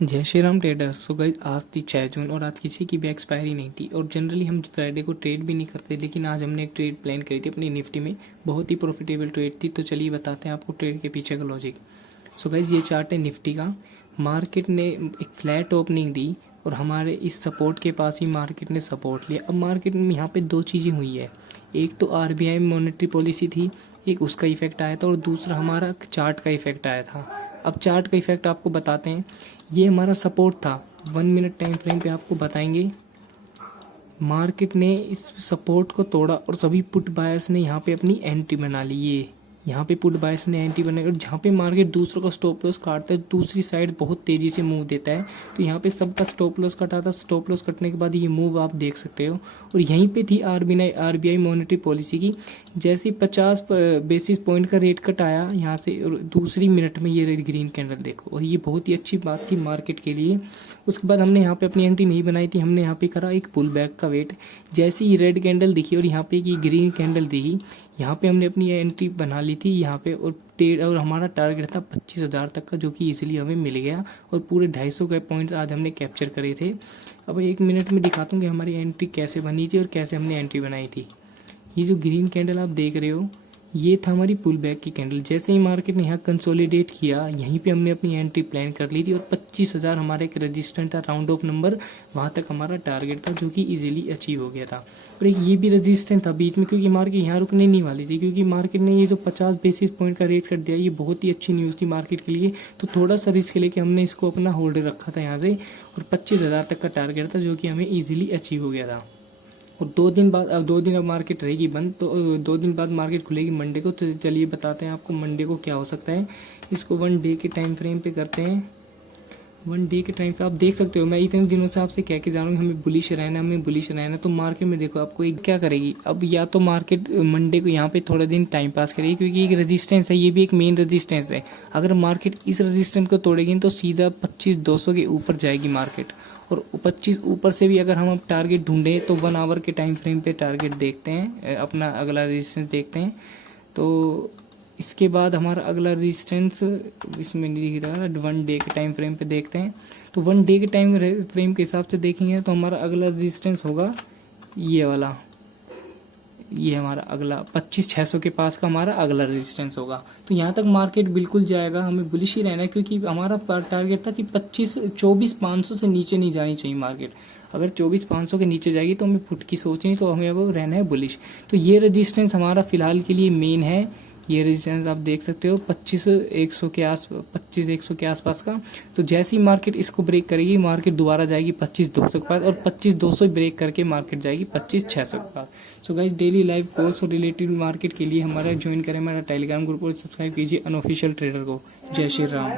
जय Shri Ram traders. So guys आज थी 6 जून और आज किसी की भी एक्सपायरी नहीं थी और जनरली हम फ्राइडे को ट्रेड भी नहीं करते, लेकिन आज हमने एक ट्रेड प्लान करी थी अपनी निफ्टी में। बहुत ही प्रॉफिटेबल ट्रेड थी। तो चलिए बताते हैं आपको ट्रेड के पीछे का लॉजिक। सो गाइस ये चार्ट है निफ्टी का। मार्केट ने एक फ्लैट ओपनिंग दी और हमारे इस सपोर्ट के पास ही मार्केट ने सपोर्ट लिया। अब मार्केट में यहाँ पे दो चीज़ें हुई है, एक तो आरबीआई मॉनेटरी पॉलिसी थी, एक उसका इफेक्ट आया था और दूसरा हमारा चार्ट का इफेक्ट आया था। अब चार्ट का इफेक्ट आपको बताते हैं। ये हमारा सपोर्ट था, 1 मिनट टाइम फ्रेम पे आपको बताएंगे। मार्केट ने इस सपोर्ट को तोड़ा और सभी पुट बायर्स ने यहाँ पे अपनी एंट्री बना ली। ये यहाँ पे पुट बायर्स ने एंट्री बनाई और जहाँ पे मार्केट दूसरों का स्टॉप लॉस काटता है, दूसरी साइड बहुत तेज़ी से मूव देता है। तो यहाँ पे सबका स्टॉप लॉस कटा था। स्टॉप लॉस कटने के बाद ये मूव आप देख सकते हो। और यहीं पे थी आरबीआई मॉनेटरी पॉलिसी की। जैसे 50 बेसिस पॉइंट का रेट कट आया यहाँ से और दूसरी मिनट में ये ग्रीन कैंडल देखो, और ये बहुत ही अच्छी बात थी मार्केट के लिए। उसके बाद हमने यहाँ पे अपनी एंट्री नहीं बनाई थी, हमने यहाँ पे करा एक पुल बैक का वेट। जैसे ही रेड कैंडल दिखी और यहाँ पे की ग्रीन कैंडल दिखी, यहाँ पे हमने अपनी एंट्री बना ली थी यहाँ पे। और हमारा टारगेट था 25,000 तक का, जो कि इजीली हमें मिल गया और पूरे 250 के पॉइंट्स आज हमने कैप्चर करे थे। अब 1 मिनट में दिखाता हूँ कि हमारी एंट्री कैसे बनी थी और कैसे हमने एंट्री बनाई थी। ये जो ग्रीन कैंडल आप देख रहे हो, ये था हमारी पुल बैक की कैंडल। जैसे ही मार्केट ने यहाँ कंसोलिडेट किया, यहीं पे हमने अपनी एंट्री प्लान कर ली थी और 25,000 हमारा एक रजिस्टेंस था, राउंड ऑफ नंबर, वहाँ तक हमारा टारगेट था, जो कि इजीली अचीव हो गया था। और एक ये भी रजिस्टेंस था बीच में, क्योंकि मार्केट यहाँ रुकने नहीं वाली थी, क्योंकि मार्केट ने ये जो 50 बेसिस पॉइंट का रेट कर दिया, ये बहुत ही अच्छी न्यूज़ थी मार्केट के लिए। तो थोड़ा सा रिस्क लेके हमने इसको अपना होल्ड रखा था यहाँ से, और 25,000 तक का टारगेट था, जो कि हमें ईजिली अचीव हो गया था। और 2 दिन बाद, अब 2 दिन अब मार्केट रहेगी बंद, तो 2 दिन बाद मार्केट खुलेगी मंडे को। तो चलिए बताते हैं आपको मंडे को क्या हो सकता है। इसको 1 डे के टाइम फ्रेम पे करते हैं। 1 डे के टाइम पे आप देख सकते हो, मैं इतने दिनों से आपसे कह के जा रहा हूँ हमें बुलिश रहना, हमें बुलिश रहना। तो मार्केट में देखो आपको एक क्या करेगी। अब या तो मार्केट मंडे को यहाँ पे थोड़ा दिन टाइम पास करेगी, क्योंकि एक रेजिस्टेंस है, ये भी एक मेन रेजिस्टेंस है। अगर मार्केट इस रेजिस्टेंस को तोड़ेगी तो सीधा 25,200 के ऊपर जाएगी मार्केट। और 25 ऊपर से भी अगर हम अब टारगेट ढूंढें तो 1 आवर के टाइम फ्रेम पे टारगेट देखते हैं, अपना अगला रेजिस्टेंस देखते हैं। तो इसके बाद हमारा अगला रेजिस्टेंस इसमें नहीं दिख रहा, 1 डे के टाइम फ्रेम पे देखते हैं। तो 1 डे के टाइम फ्रेम के हिसाब से देखेंगे तो हमारा अगला रेजिस्टेंस होगा ये वाला। ये हमारा अगला 25,600 के पास का हमारा अगला रेजिस्टेंस होगा। तो यहाँ तक मार्केट बिल्कुल जाएगा, हमें बुलिश ही रहना है, क्योंकि हमारा टारगेट था कि 24,500 से नीचे नहीं जानी चाहिए मार्केट। अगर 24,500 के नीचे जाएगी तो हमें पुट की सोचनी, तो हमें अब रहना है बुलिश। तो ये रेजिस्टेंस हमारा फिलहाल के लिए मेन है। ये रेजिस्टेंस आप देख सकते हो 25,100 के आसपास का। तो जैसे ही मार्केट इसको ब्रेक करेगी, मार्केट दोबारा जाएगी 25,200 के पास, और 25,200 ब्रेक करके मार्केट जाएगी 25,600 के पास। So guys daily live course और रिलेटेड मार्केट के लिए हमारा ज्वाइन करें, हमारा टेलीग्राम ग्रुप और सब्सक्राइब कीजिए अनऑफिशियल ट्रेडर को। जय श्री राम।